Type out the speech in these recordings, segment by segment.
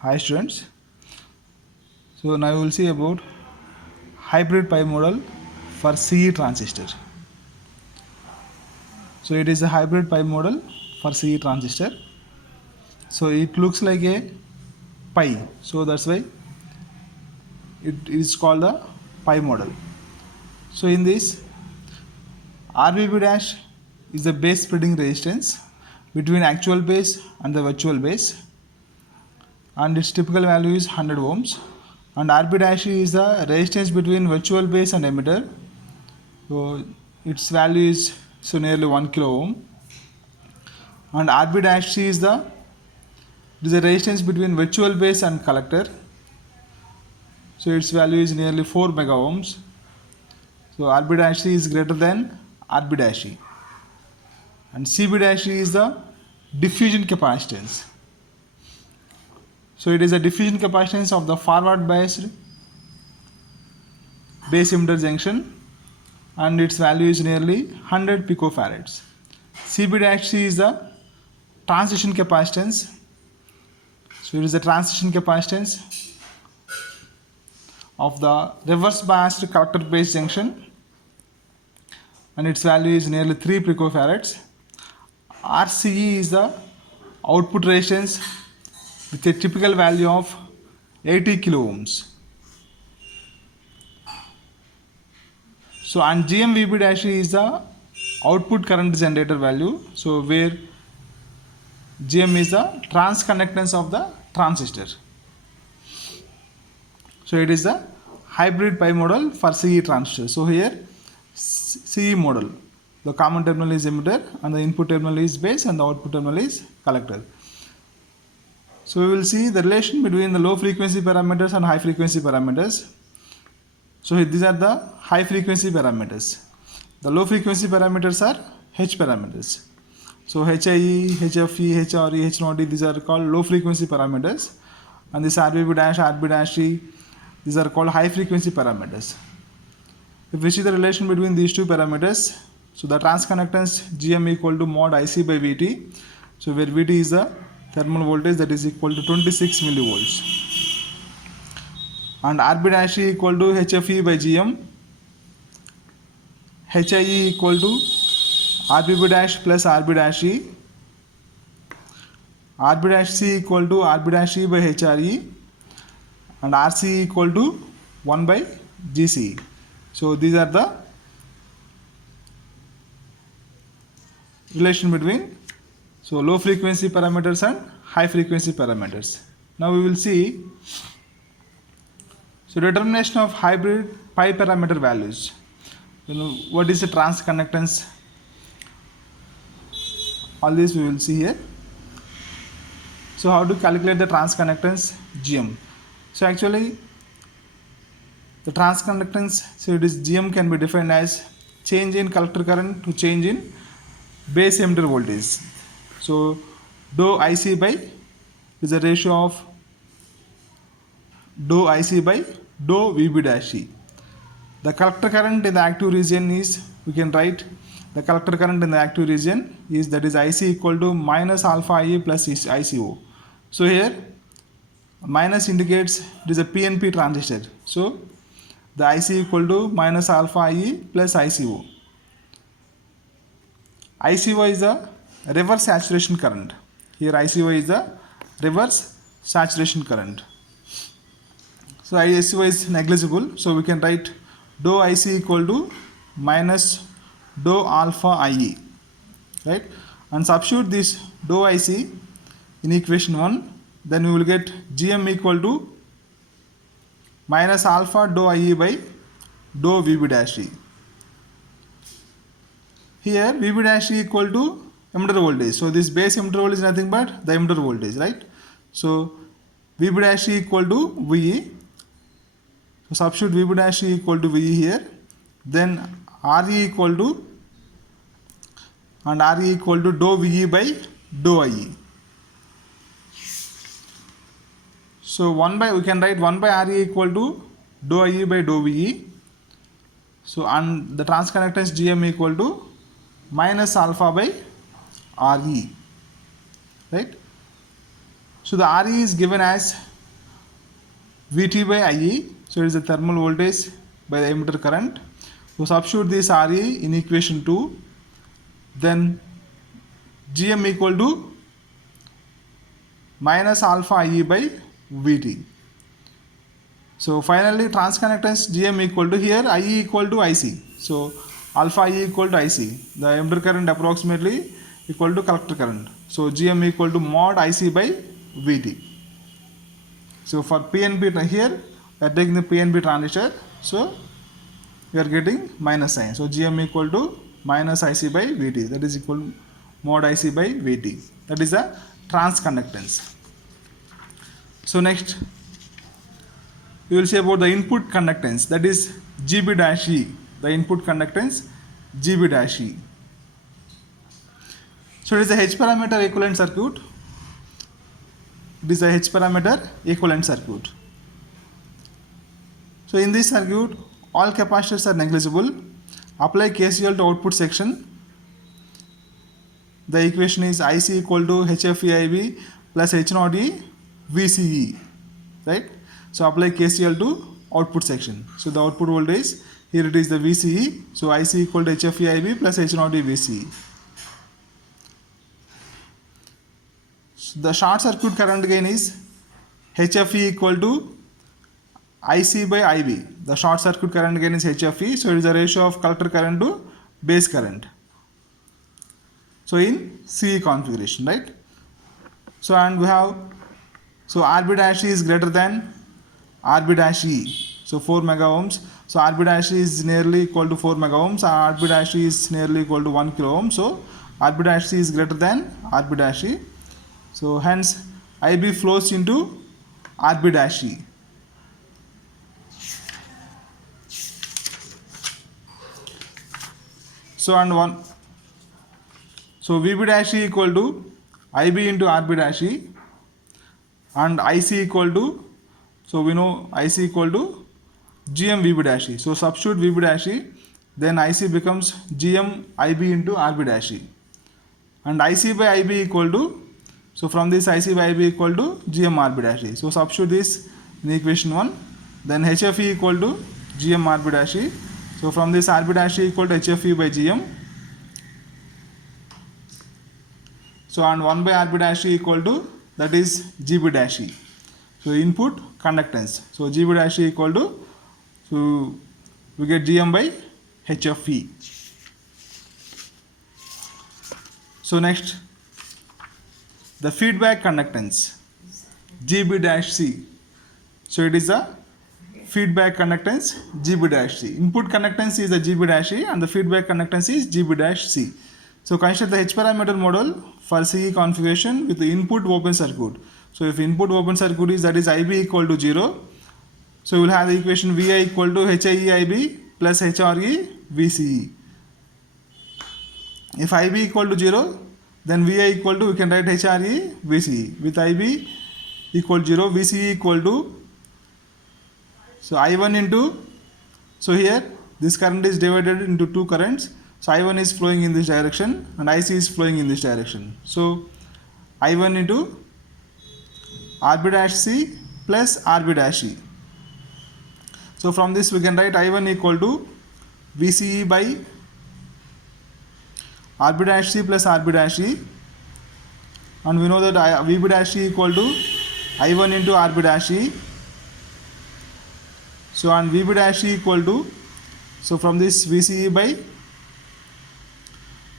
Hi students. So now we will see about hybrid pi model for CE transistor. So it is a hybrid pi model for CE transistor. So it looks like a pi. So that's why it is called the pi model. So in this, RVB dash is the base splitting resistance between actual base and the virtual base, and its typical value is 100 ohms. And RB dash is the resistance between virtual base and emitter. So its value is nearly 1 kilo ohm. And RB dash C is the resistance between virtual base and collector. So its value is nearly 4 mega ohms. So RB dash C is greater than RB dash E. And CB dash E is the diffusion capacitance. So it is a diffusion capacitance of the forward biased base emitter junction, and its value is nearly 100 picofarads. CB dash C is the transition capacitance. So it is the transition capacitance of the reverse biased collector base junction, and its value is nearly 3 picofarads. RCE is the output resistance with a typical value of 80 kilo ohms. So and GMVB dash is the output current generator value. So where GM is the transconductance of the transistor. So it is the hybrid pi model for CE transistor. So here CE model, the common terminal is emitter and the input terminal is base and the output terminal is collector. So we will see the relation between the low frequency parameters and high frequency parameters. So these are the high frequency parameters. The low frequency parameters are H parameters. So HIE, HFE, HRE, H0E, these are called low frequency parameters. And this RBB dash, RB dash E, these are called high frequency parameters. If we see the relation between these two parameters, so the transconductance GM equal to mod IC by VT. So where VT is the thermal voltage, that is equal to 26 millivolts. And RB dash E equal to HFE by GM. HIE equal to RBB dash plus RB dash E. RB dash C equal to RB dash E by HRE. And RC equal to 1 by GC. So these are the relation between low frequency parameters and high frequency parameters. Now we will see determination of hybrid pi parameter values. What is the transconductance? All this we will see here. So how to calculate the transconductance GM? So actually the transconductance, so it is GM can be defined as change in collector current to change in base emitter voltage. So dou IC by is a ratio of dou IC by dou VB dash E. The collector current in the active region is, we can write the collector current in the active region is, that is IC equal to minus alpha IE plus ICO. So here minus indicates it is a PNP transistor. So the IC equal to minus alpha IE plus ICO. ICO is the reverse saturation current. Here ICO is the reverse saturation current. So ICO is negligible. So we can write dou IC equal to minus dou alpha IE. Right? And substitute this dou IC in equation 1. Then we will get GM equal to minus alpha dou IE by dou VB dash E. Here VB dash E equal to emitter voltage. So this base emitter voltage is nothing but the emitter voltage, right? So VB dash E equal to VE. So substitute VB dash E equal to VE here. Then RE equal to, and RE equal to dou VE by dou IE. So we can write 1 by RE equal to dou IE by dou VE. So and the transconductance GM equal to minus alpha by RE. Right? So the RE is given as Vt by IE, so it is the thermal voltage by the emitter current. So substitute this Re in equation 2, then Gm equal to minus alpha IE by Vt. So finally transconductance Gm equal to, here IE equal to IC. So alpha IE equal to IC. The emitter current approximately equal to collector current. So Gm equal to mod IC by Vt. So for PNP here we are taking the PNP transistor. So we are getting minus sign. So Gm equal to minus IC by Vt. That is equal to mod IC by Vt. That is the transconductance. So next we will see about the input conductance, that is Gb dash E. The input conductance Gb dash E. So it is a H parameter equivalent circuit. It is a H parameter equivalent circuit. So in this circuit, all capacitors are negligible. Apply KCL to output section. The equation is IC equal to HFEIB plus H0E VCE, right? So apply KCL to output section. So the output voltage, here it is the VCE. So IC equal to HFEIB plus H0E VCE. So the short circuit current gain is HFE equal to IC by IB. The short circuit current gain is HFE. So it is the ratio of collector current to base current. So in CE configuration, right? So and we have, so RB dash E is greater than RB dash E. So 4 mega ohms. So RB dash E is nearly equal to 4 mega ohms. RB dash E is nearly equal to 1 kilo ohm. So RB dash E is greater than RB dash E. So hence IB flows into RB dash E. So and one, so VB dash E equal to IB into RB dash E, and IC equal to, so we know IC equal to GM VB dash E. So substitute VB dash E, then IC becomes GM IB into RB dash E, and IC by IB equal to, so from this IC by IB equal to GM RB dash E. So substitute this in equation 1, then HFE equal to GM RB dash E. So from this RB dash E equal to HFE by GM. So and 1 by RB dash E equal to, that is GB dash E. So input conductance. So GB dash E equal to, so we get GM by HFE. So next, the feedback conductance GB dash C. So it is a feedback conductance GB dash C. Input conductance is the GB dash E and the feedback conductance is GB dash C. So consider the H parameter model for CE configuration with the input open circuit. So if input open circuit is, that is IB equal to 0, so we will have the equation VI equal to HIEIB plus HRE VCE. If IB equal to 0, then VI equal to, we can write HRE VCE. With IB equal to 0, VCE equal to, so I1 into, so here this current is divided into two currents. So I1 is flowing in this direction and IC is flowing in this direction. So I1 into RB dash C plus RB dash E. So from this we can write I1 equal to VCE by RB dash C plus RB dash E, and we know that VB dash E equal to I1 into RB dash E. So and VB dash E equal to, so from this VCE by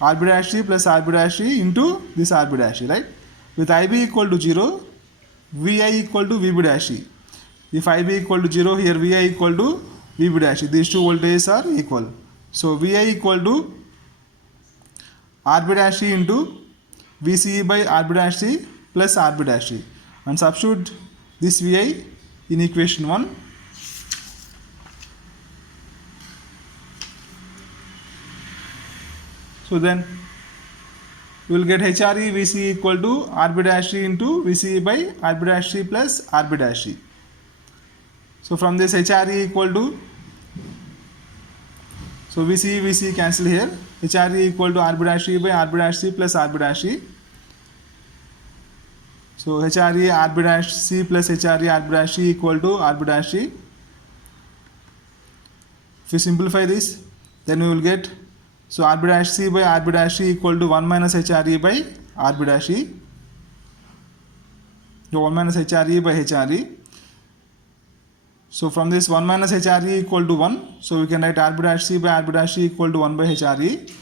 RB dash E plus RB dash E into this RB dash E, right? With IB equal to 0, VI equal to VB dash E. If IB equal to 0, here VI equal to VB dash E. These two voltages are equal. So VI equal to RB dash E into VCE by RB dash E plus RB dash E, and substitute this VI in equation 1. So then we will get HRE VCE equal to RB dash E into VCE by RB dash E plus RB dash E. So from this HRE equal to, so VCE cancel here, HRE equal to RB dash E by RB dash E plus RB dash E. So HRE RB dash C plus HRE RB dash C equal to RB dash C. If we simplify this, then we will get, so RB dash C by RB dash C equal to 1 minus HRE by RB dash E. So 1 minus HRE by HRE. So from this 1 minus HRE equal to 1, so we can write RB dash C by RB dash E equal to 1 by HRE,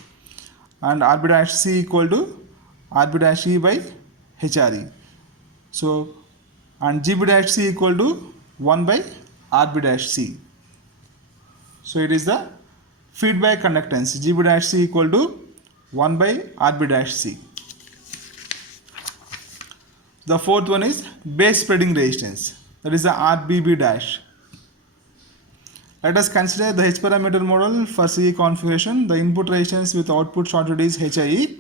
and RB dash C equal to RB dash E by HRE. So, and GB dash C equal to 1 by RB dash C. So it is the feedback conductance, GB dash C equal to 1 by RB dash C. The fourth one is base spreading resistance, that is the RBB dash. Let us consider the H parameter model for CE configuration. The input resistance with output shorted is HIE.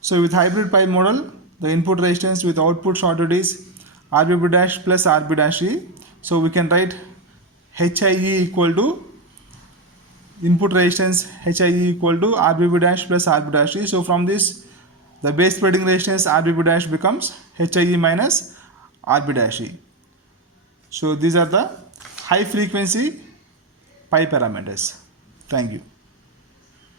So with hybrid pipe model, the input resistance with output shorted is RBB dash plus RB dash E. So we can write HIE equal to input resistance HIE equal to RBB dash plus RB dash E. So from this, the base spreading resistance RBB dash becomes HIE minus RB dash E. So these are the high frequency pi parameters. Thank you.